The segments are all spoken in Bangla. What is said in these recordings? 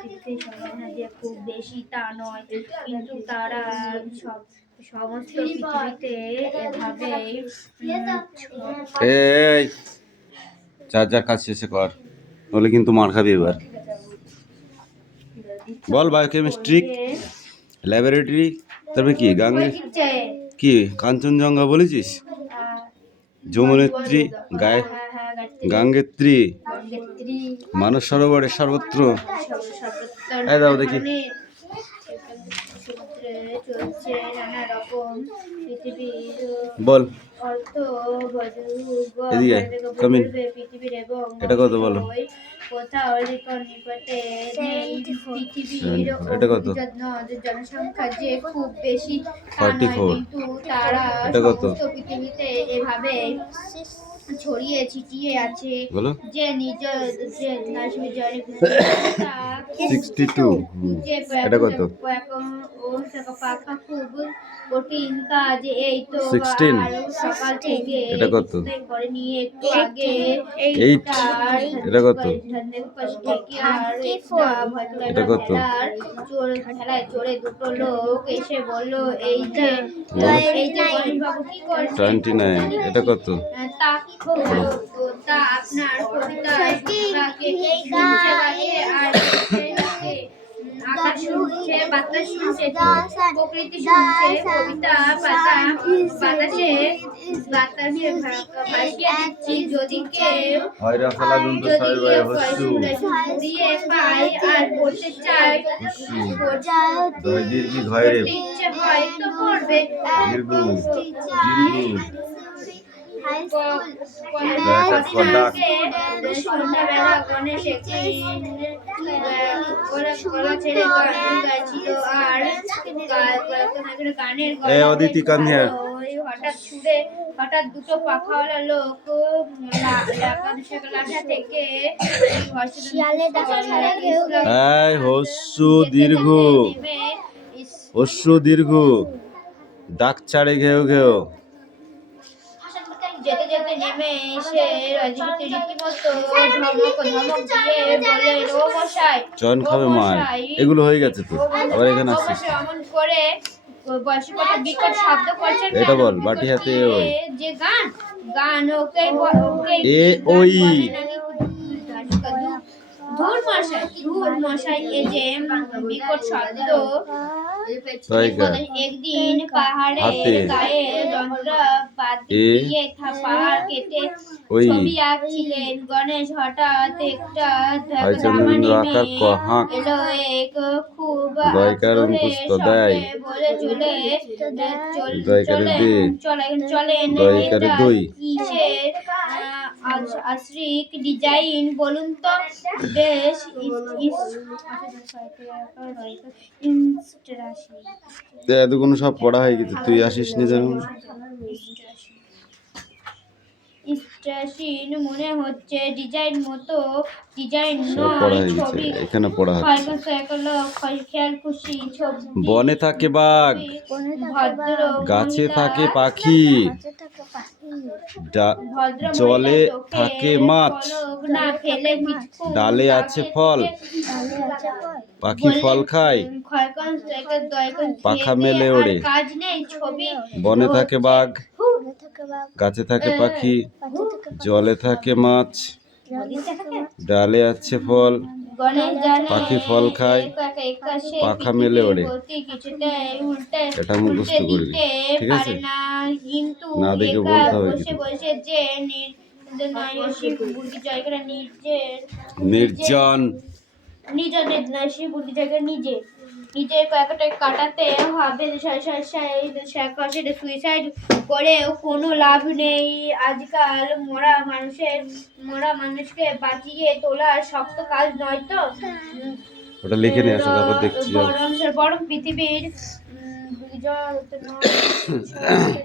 সম্ভাবনা যে খুব বেশি তা নয়, কিন্তু তারা সমস্ত পৃথিবীতে এভাবেই এই যার যার কাজ শেষে কর, বলে কিন্তু মার খাবি এবার। বল বায়োকেমিস্ট্রি ল্যাবরেটরি, তারপরে কি গাঙ্গে কি কাঞ্চনজঙ্ঘা বলেছিস, যমুনেত্রী, গাঙ্গেত্রী, মানস সরোবরে সর্বত্র। দাও দেখি। বল এদিকে কামিন। এটা কত বলো? এটা কত? জনসংখ্যা যে খুব বেশি 44। কিন্তু তারা সমস্ত পৃথিবীতে এভাবে ছড়িয়ে ছিটিয়ে আছে যে নিজ যে 62। এটা কত? পাখা খুব কঠিন কাজ, এই তো 16। সকাল থেকে এটা কত? করে নিয়ে একটু আগে 8। এটা কত? এটা কত? খেলায় চড়ে দুটো লোক এসে বলল, এই যে গণেশবাবু কি করছেন? 29। এটা কত? তা আপনার কবিতা আকাশ শুনছে, বাতাস শুনছে, প্রকৃতি শুনছে, কবিতা বাতাসে ভাসিয়ে দিচ্ছি। যদি কেউ দিয়ে পায় আর বলতে চায়, ইচ্ছে হয় তো পড়বে। সন্ধ্যাবেলা গণেশ হঠাৎ দুটো পাখাওয়ালা লোক লাঠা থেকে দীর্ঘ ডাক ছাড়ে ঘেউ ঘেউ যেতে যেতে নেমে এসে রীতিমতো ধমক দিয়ে বললেন, ও মশাই, চয়ন খাবে মার। এগুলো হয়ে গেছে তো, আবার এখানে আসছিস। অমন করে বয়সী কথা বিকট শব্দ করছেন। এটা বল বাটি হাতে ওই যে গান ওকে এ ওই ধুর মশাই এ যে বিকট শব্দ। একদিন পাহাড়ের গায়ে যন্ত্রপাতি দিয়ে পাহাড় কেটে ছবি আঁকছিলেন গণেশ। হঠাৎ একটা ধামা নেমে এলো, এক খুব বলে চলেন কিসের আশ্রিক ডিজাইন বলুন তো? বেশ এতগুলো সব পড়া হয়ে গেছে, তুই আসিস নি যেন। মনে হচ্ছে ডিজাইন মতো ডিজাইন নয়, ছবি এখানে পড়া হচ্ছে। খেয়াল খুশি বনে থাকে বাঘ, গাছে থাকে পাখি, জলে থাকে মাছ, ডালে আছে ফল, পাখি ফল খায়, পাখা মেলে ওড়ে। বনে থাকে বাঘ, গাছে থাকে পাখি, জলে থাকে মাছ, ডালে আছে ফল, পাখি ফল খায়, পাখা মেলে ওড়ে। এটা মুখস্থ করবি, ঠিক আছে? না দেখে বলতে হবে। নির্জন নিজের কয়েকটা কাটাতে হবে, সুইসাইড করেও কোনো লাভ নেই। আজকাল মরা মানুষকে বাঁচিয়ে তোলা শক্ত কাজ নয় তো। ওটা লিখে নিয়ে আসো, তারপর দেখছি। বরং পৃথিবীর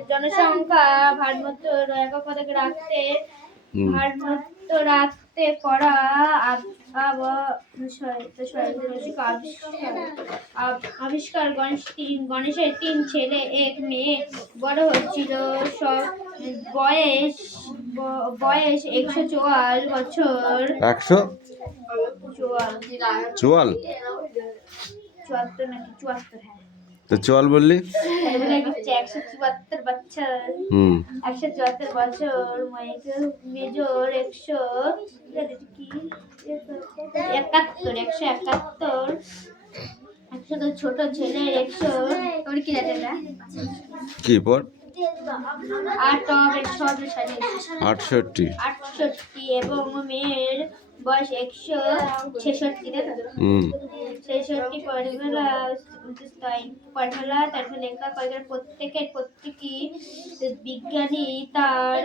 জনসংখ্যা ভারমত্র রাখতে রাখতে করা আবিষ্কার গণেশের 3 ছেলে 1 মেয়ে বড় হচ্ছিল। সব বয়স বয়স 144 বছর। 144 নাকি 74, হ্যাঁ তো চল বললি। 174 বছর। 174 বছর। মেজর 171 ছোট ছেলে 100 তোর কি জানে না কি পর 68 এবং মেয়ের বয়স 166 পড়ালা তারপর লেখা কয়েকটা প্রত্যেকই বিজ্ঞানী তার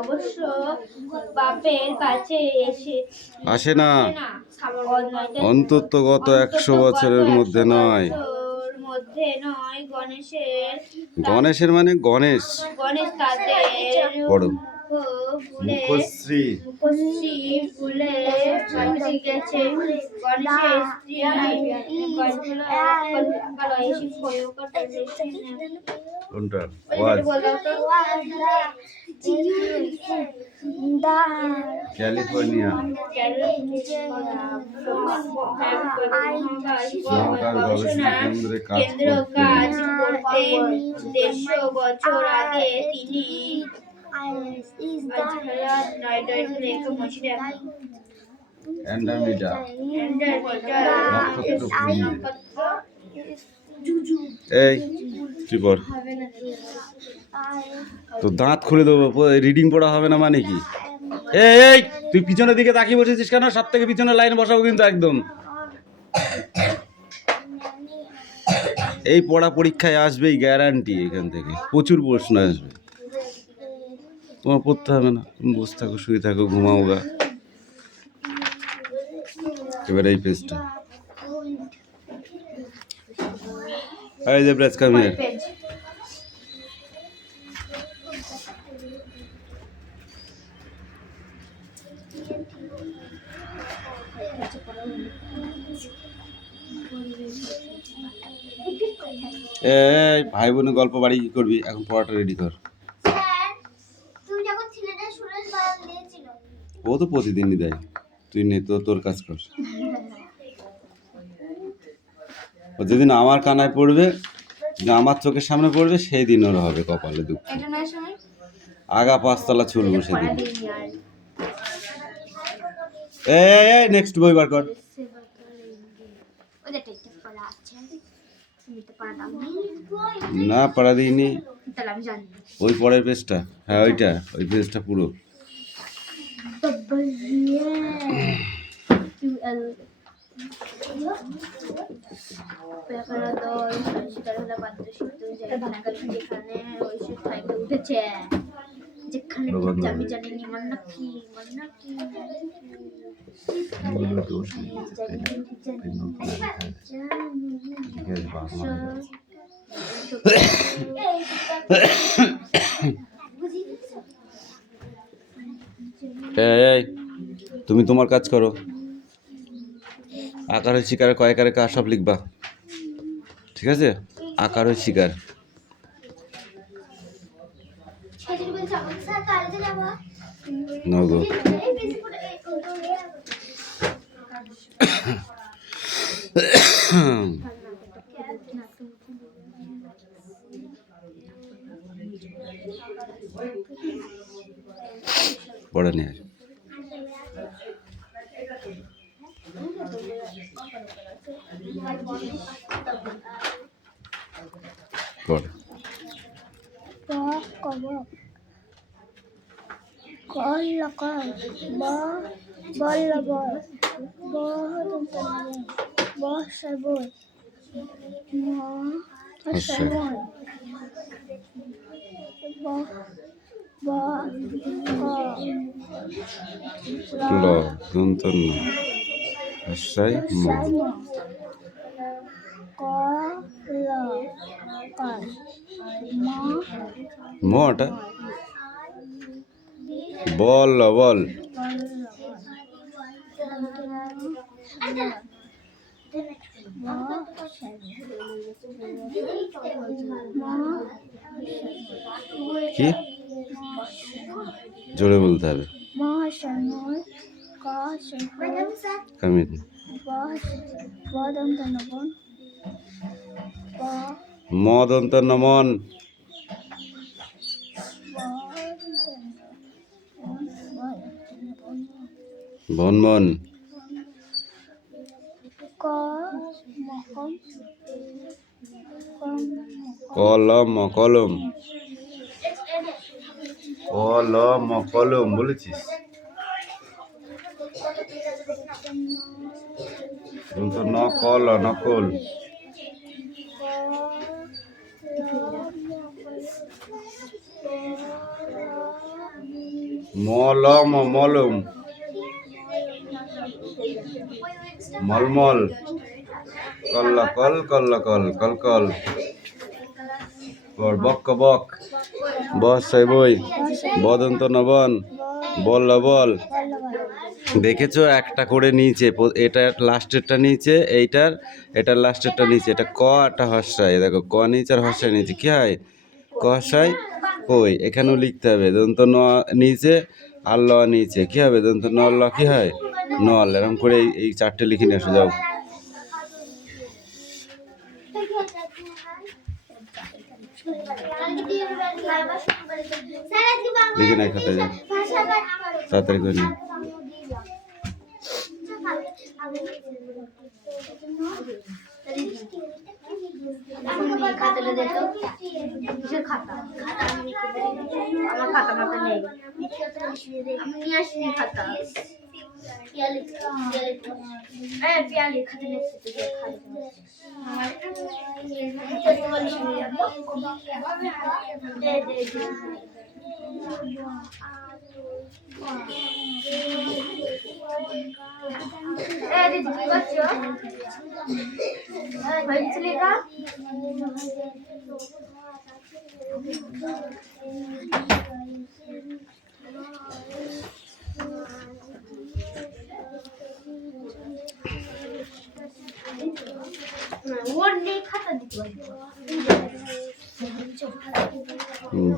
অবশ্য বাপের কাছে আসে না, অন্তত গত 100 বছরের মধ্যে নয়। গণেশের মানে গণেশ তাদের বড় মুখশ্রী ফুলে গেছে। গণেশের স্ত্রী কোনটা ক্যালিফোর্নিয়া কেন্দ্রে কাজ করতেন। 150 বছর আগে তিনি অ্যান্ড্রোমিডা এই কি পড় তো দাঁত খুলে দেবো। রিডিং পড়া হবে না মানে কি? এই তুই পিছনের দিকে তাকিয়ে বসেছিস কেন? সব থেকে পিছনের লাইনে বসাবো কিন্তু একদম। এই পড়া পরীক্ষায় আসবেই গ্যারান্টি। এখান থেকে প্রচুর প্রশ্ন আসবে, তোমার পড়তে হবে না। তুমি বসে থাকো, শুয়ে থাকো, ঘুমাও গা। এবার এই পেজটা এই যে ব্রেস কাম হিয়ার। এই ভাই বোনের গল্প বাড়ি কি করবি এখন? পড়াটা রেডি কর। ও তো প্রতিদিনই দেয়, তুই নে তো, তোর কাজ কর। ও যেদিন আমার কানায় পড়বে, আমার চোখের সামনে পড়বে, সেই দিন ওর হবে কপালে দুঃখ। আগা 5 তলা ছুড়বো সেদিন। এই নেক্সট বই বার কর। না পড়া দিইনি, ওই পরের পেজটা। হ্যাঁ ওইটা, ওই পেজটা পুরো। এই তুমি তোমার কাজ করো। আকার শিকার কয়েকারে কাজ সব লিখবা, ঠিক আছে? আকার শিকার নগো। পড়ে নিয়ে পড়ে মটা বল বল। কি জোরে বলতে হবে। কামিন মদন্ত নমন বনবন কলম কলম কলম কলম বলেছিস। নকল নকল মলম মলম মলমল কল্লকল কল্লকল কলকল বক বক বস বই বদন্ত নবন বল বল। দেখেছো একটা করে নিচে, এটা লাস্টেরটা নিচে, এটার লাস্টেরটা নিচে, এটা ক একটা হর্ষায়, দেখো ক নিচে আর হর্ষায় নিচে কি হয়, ক হর্ষায় কই, এখানেও লিখতে হবে দন্ত ন নিচে আর ল নিচে কি হবে, দন্ত ন ল কি হয় নল। এরকম করে এই চারটে লিখে নিয়ে আসো যাও। লিখে নাই খাতায় যাও তাড়াতাড়ি করে নিয়ে।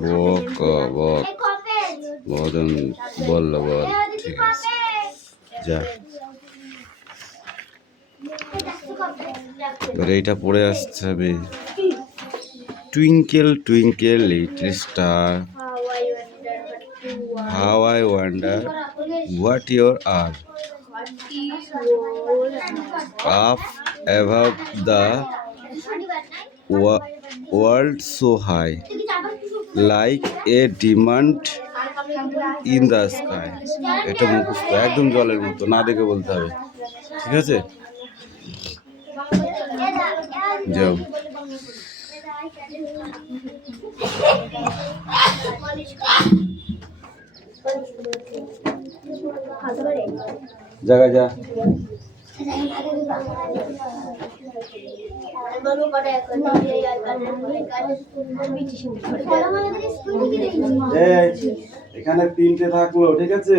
বক বক বদন বল বল ঠিক আছে যা। এবার এইটা পড়ে আসতে হবে, twinkle twinkle little star how I wonder what your are up above the world so high like a diamond in the sky। এটা মুখস্থ একদম জলের মতো, না দেখে বলতে হবে, ঠিক আছে যাও। জায়গা যা। এখানে তিনটে থাকলো, ঠিক আছে,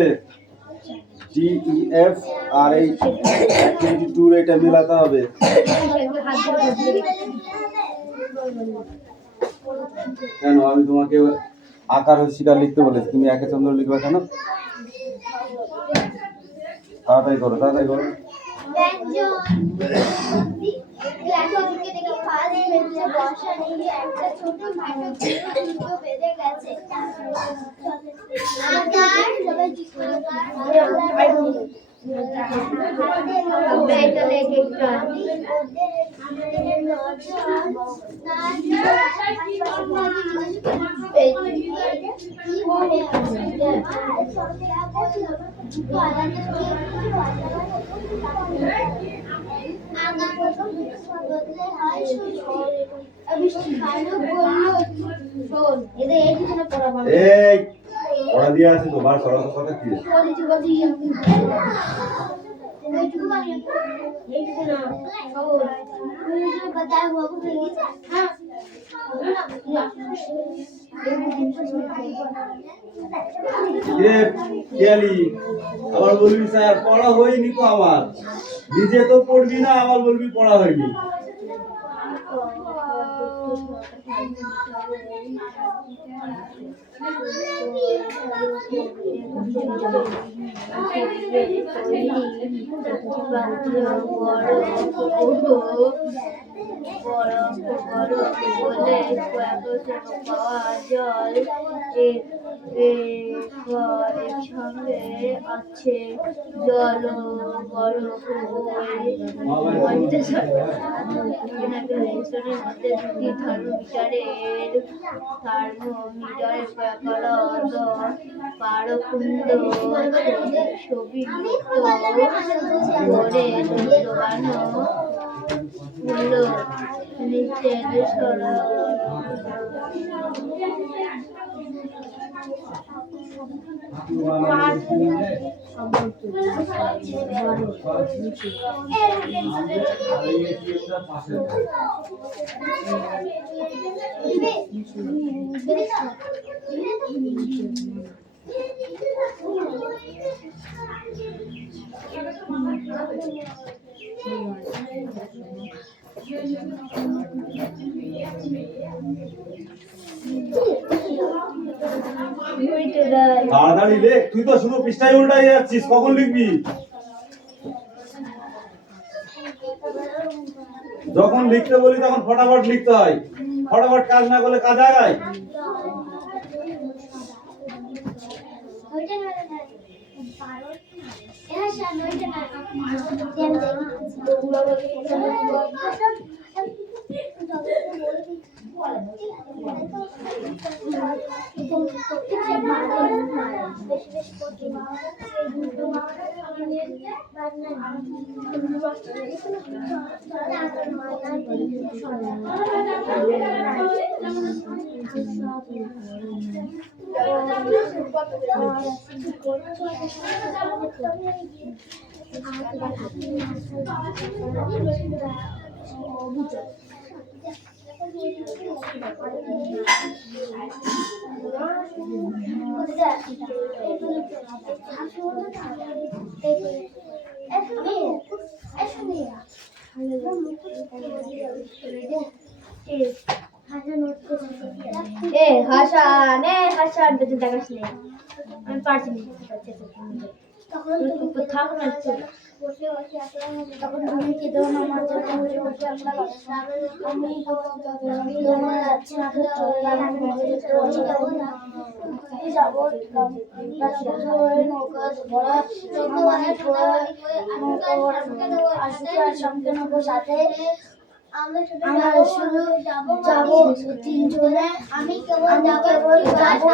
DEF আর এই 22 এটা মেলাতে হবে। কেন আমি তোমাকে আকার শিকার লিখতে বলেছি, তুমি একে চন্দ্র লিখবে কেন? তাড়াতাড়ি করো তাড়াতাড়ি করো। পড়া দিয়ে আছে তো বার করার কথা কি? এইটুকু বাংলা এইটুকু না সহজ তুমি যদি বাতা বাবু হয়ে গেছে হ্যাঁ খেয়ালি আবার বলবি স্যার পড়া হয়নি তো আমার, নিজে তো পড়বি না আবার বলবি পড়া হয়নি। জল একসঙ্গে আছে জল বরফ মধ্যে দুটি থার্মোমিটারের ব্যাপারত পারকুণ্ড ছবি করে দোকানো হলো নিচের তাড়াতাড়ি লেখ, তুই তো শুধু পৃষ্ঠায় উল্টাই যাচ্ছিস, কখন লিখবি? যখন লিখতে বলি তখন ফটাফট লিখতে হয়, ফটাফট কাজ না করলে কাজ আগায়। আমি পারছি তখন তুমি কি দেবো না আমার জন্য আমি তোমার যাচ্ছি না যাবো সাথে আমরা শুধু যাবো তিনজনে আমি কেবল যাবো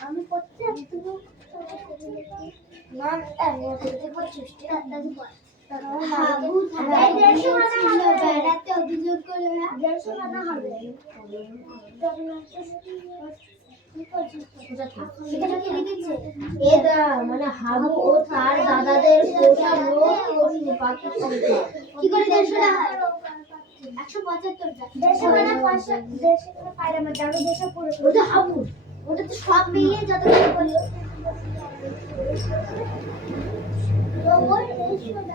আমি করতে অভিযোগ করলে মানে হাবু ও তার দাদাদের পোষা লোক কি করে 150 টাকা 175টা 150 পাইরা মানে আমি 150 পুরো ওটা হাবু ওটা তো সব মিলিয়ে যত টাকা বলি তো ওই 150 টাকা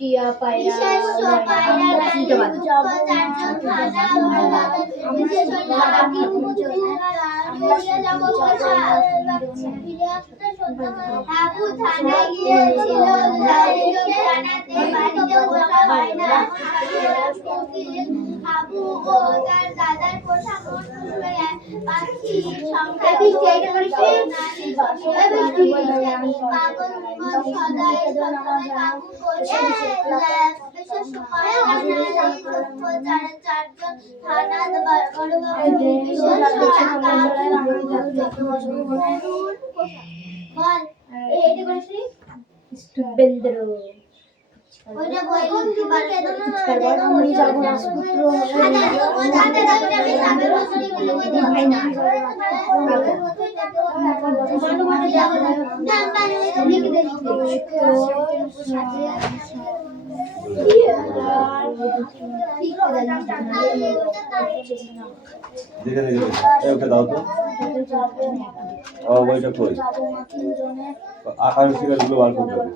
টিয়া পায়রা হাবু ও তার দাদার পোশাক পাখি সংখ্যা পাগল সদাই কাবু করছে বিশেষ সময় চারজন থানাত বড় বল এইটা করেছিস বেন্দ্র ওইটা বই কি বলে আমি যাব রাজপুত্র ভাই না দেখে দেখে ওকে দাও তো বইটা কই আকার শিকারগুলো বার করতে হবে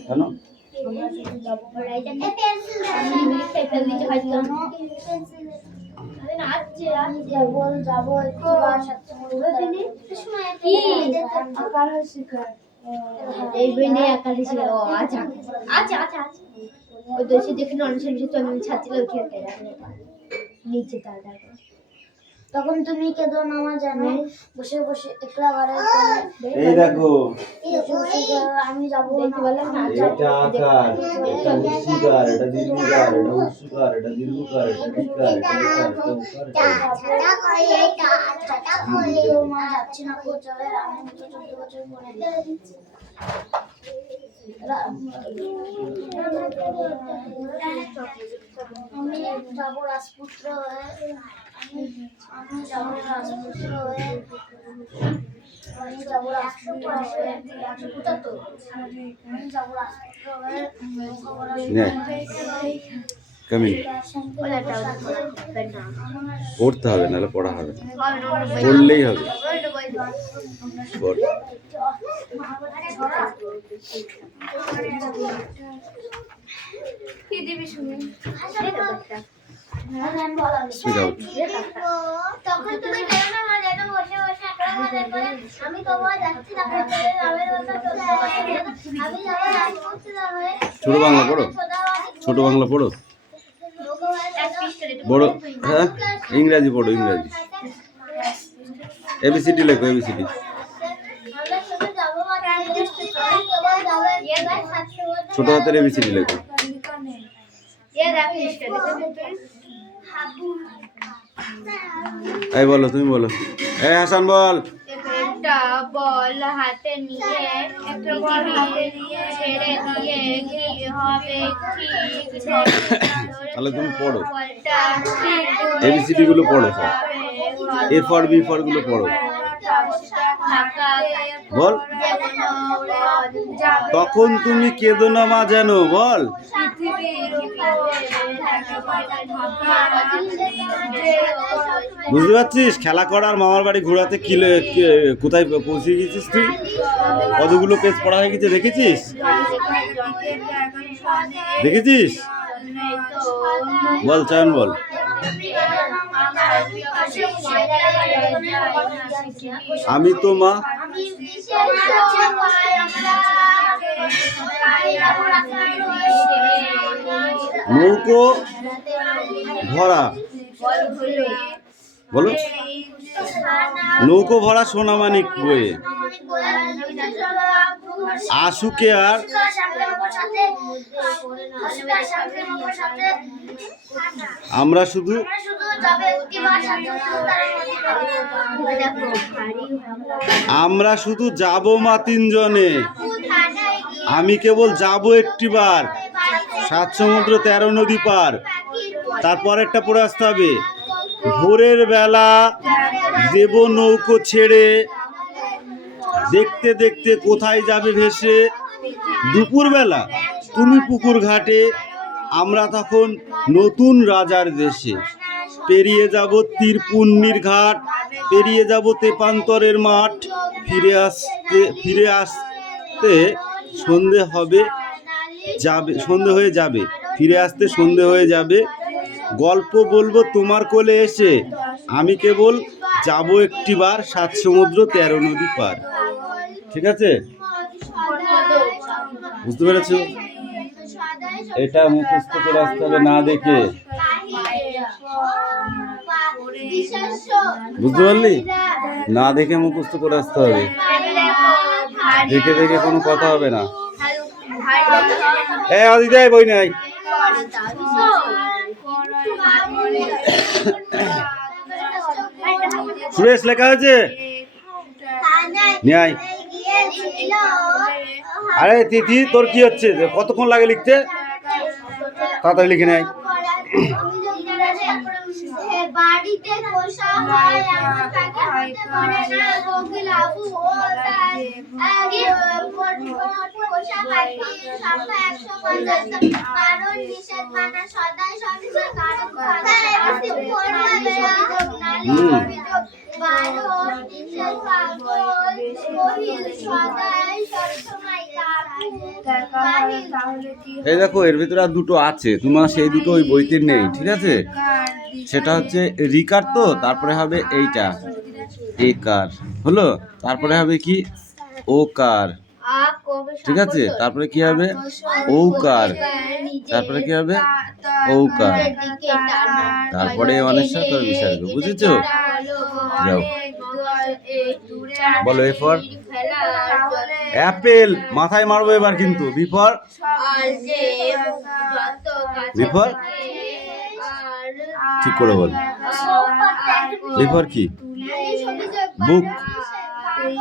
কেন এই বই নিয়ে একালি ছিল আচ্ছা আচ্ছা আচ্ছা ওই দোষী দেখে অনেক চন্দন ছাড়ছিল খেলতে নিচে তার তখন তুমি কেঁদো নামা জানো বসে বসে একলা ঘরে এই দেখো আমি যাবো এটা আকার এটা উৎসিকার এটা দীর্ঘকার এটা উৎসিকার এটা দীর্ঘকার এটা বিকার এটা মা যাচ্ছি না কো চলে আমি 14 বছর পরে আমি যাবো রাজপুত্র হয়ে আমি যাবো রাজপুত্র হয়ে আমি যাবো রাজপুত্র হয়ে তো আমি যাবো রাজপুত্র হয়ে কামিং পড়তে হবে নাহলে পড়া হবে পড়লেই হবে বল কি দিবি শুনি স্পিড আউট তখন তুমি কেন না বসে বসে একলা মজা করে আমি তোমার যাচ্ছি না আমি যাবো রাজপুত্র হয়ে ছোট বাংলা পড়ো ছোট বাংলা পড়ো বড় হ্যাঁ ইংরেজি পড়ো ইংরেজি এবিসিডি লেখো এবিসিডি ছোট হাতের এবিসিডি লেখো এই বলো তুমি বলো এই হাসান বল একটা বল হাতে নিয়ে ছেড়ে দিয়ে কি হবে ঠিক তাহলে তুমি পড়ো এবিসিডি গুলো পড়ো সব এ ফর বি ফর গুলো পড়ো বল তখন তুমি কেঁদো না মা যেন বল বুঝতে পারছিস খেলা করার মামার বাড়ি ঘোরাতে কোথায় পৌঁছে গেছিস তুই কতগুলো পেজ পড়া হয়ে গেছে দেখেছিস দেখেছিস বল চয়ন বল আমি তো মা নৌকো ভরা বলো নৌকো ভরা সোনামানিক বয়ে আশুকে আর আমরা শুধু যাব মা তিনজনে আমি কেবল যাব একটিবার 7 সমুদ্র 13 নদী পার তারপর একটা পড়ে আসতে হবে ভোরের বেলা দেব নৌকো ছেড়ে দেখতে দেখতে কোথায় যাবে ভেসে দুপুরবেলা তুমি পুকুর ঘাটে আমরা তখন নতুন রাজার দেশে পেরিয়ে যাব তীরপুণ্যির ঘাট পেরিয়ে যাব তেপান্তরের মাঠ ফিরে আসতে সন্ধে হবে, যাবে, সন্ধে হয়ে যাবে, ফিরে আসতে সন্ধে হয়ে যাবে। গল্প বলবো তোমার কোলে এসে, আমি কেবল যাবো একটিবার 7 সমুদ্র 13 নদী পার। ঠিক আছে, বুঝতে পেরেছো? এটা মুখস্থ করে আসতে হবে না দেখে, বুঝতে পারলি? না দেখে মুখস্থ করে আসতে হবে, দেখে দেখে কোনো কথা হবে না। এই অদিতাই বই নাই, সুরেশ লেখা হয়েছে নিয়ে আয়। আরে তিথি, তোর কি হচ্ছে? কতক্ষণ লাগে লিখতে? তাড়াতাড়ি লিখে নেয়। বাড়িতে পোষা হয় এমন পাখি হতে পারে না, কোকিল আবু ও তার পোষা পাখির সংখ্যা 150, কারণ নিষেধ মানা সদাই সবচেয়ে কারণ এই দেখো, এর ভিতরে আর দুটো আছে, তোমার সেই দুটো ওই বইতে নেই, ঠিক আছে? সেটা হচ্ছে রিকার, তো তারপরে হবে এইটা একার, হলো? তারপরে হবে কি ওকার, ঠিক আছে? তারপরে কি হবে ঔকার, তারপরে কি হবে ঔকার, তারপরে অনেশ্বর, তোর বিসর্গ। বুঝেছো? যাও বলো। এ ফর অ্যাপেল, মাথায় মারবো এবার কিন্তু। বি ফর ঠিক করে বল। বি ফর কি? বুক,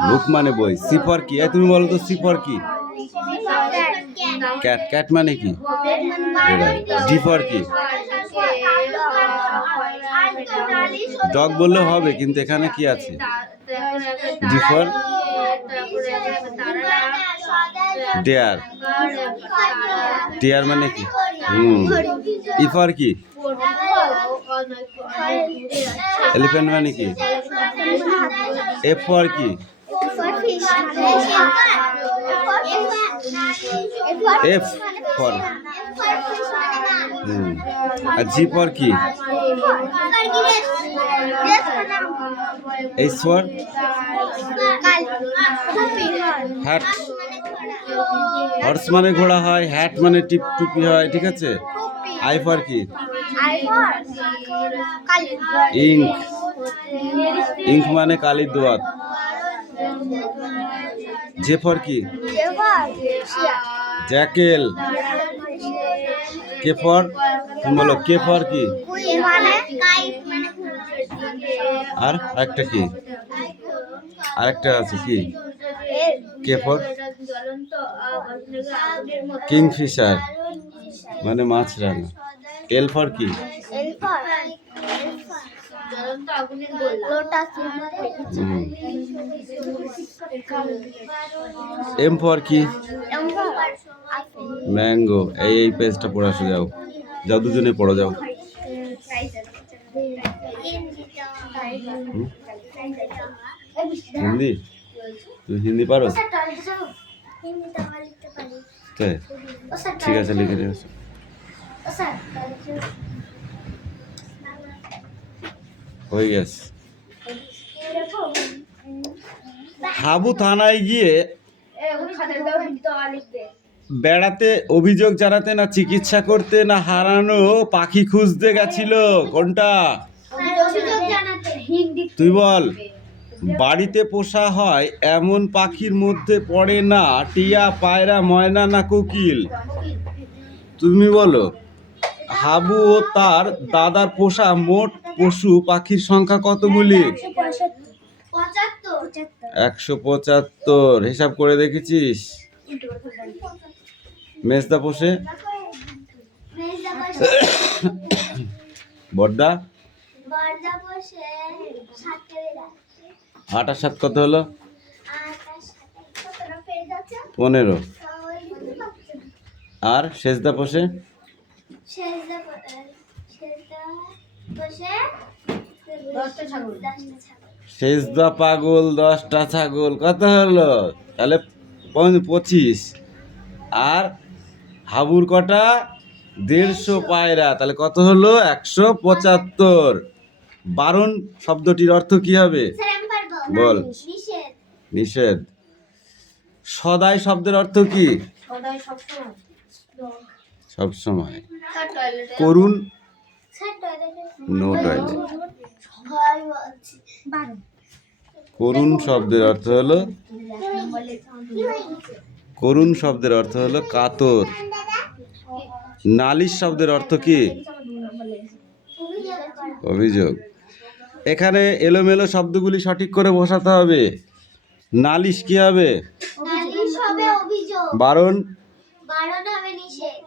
বুক মানে বই। সি ফর কি? তুমি বলো তো, সি ফর কি? ক্যাট, ক্যাট মানে কি? ডি ফর কি? ডগ বললে হবে, কিন্তু এখানে কি আছে? ডি ফর ডেয়ার, ডেয়ার মানে কি? ই ফর কি? এলিফ্যান্ট মানে কি? এফ ফর কি? এফ ফর আর জি ফর কি? এইচ ফর হ্যাট, হর্স মানে ঘোড়া হয়, হ্যাট মানে টিপ টুপি হয়, ঠিক আছে? আই ফর কি? ইঙ্ক, ইঙ্ক মানে কালির দোয়াত। জে ফর কি? জ্যাকেল। K for? তুমি বলো, কে ফর কি? আর একটা কি? আরেকটা আছে কি? কে ফর কিংফিশার, মানে মাছরাঙা। এল ফর কি? এম ফর কি? ম্যাঙ্গো। এই পেজটা পড়ে আসো, যাও যাও, দুজনে পড়ো, যাও। হিন্দি? তুমি হিন্দি পারো? ঠিক আছে, লিখে নিয়ে আসো। হয়ে গেছে। হাবু থানায় গিয়ে বেড়াতে, অভিযোগ জানাতে না চিকিৎসা করতে না হারানো পাখি খুঁজতে গেছিল? কোনটা? তুই বল। বাড়িতে পোষা হয় এমন পাখির মধ্যে পড়ে না টিয়া, পায়রা, ময়না না কোকিল? তুমি বলো। হাবু ও তার দাদার পোষা মোট পশু পাখির সংখ্যা কতগুলি? 175। হিসাব করে দেখেছিস? মেজদা পোষে? বড়দা? 8 আর 7 কত হলো? 15। আর শেষদা পোষে? শেষদা পাগল 10টা ছাগল, কত হলো? তাহলে 25। আর হাবুর কটা 150 পায়রা, তাহলে কত হলো 175। বারণ শব্দটির অর্থ কি হবে? স্যার আমি পারবো। বল। নিষেধ। নিষেধ। সদাই শব্দের অর্থ কি? সদাই সবসময়। সব সময়। স্যার টয়লেটে করুণ, স্যার টয়লেটে। No toilet. সবাই বলছে। করুণ শব্দের অর্থ হলো, কি হয়েছে? করুণ শব্দের অর্থ হলো কাতর। নালিশ শব্দের অর্থ কি? অভিযোগ করা। অভিযোগ। এখানে এলোমেলো শব্দগুলি সঠিক করে বসাতে হবে। নালিশ কি হবে? নালিশ হবে অভিযোগ। বারণ বারণ হবে নিষেধ।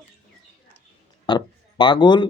আর পাগল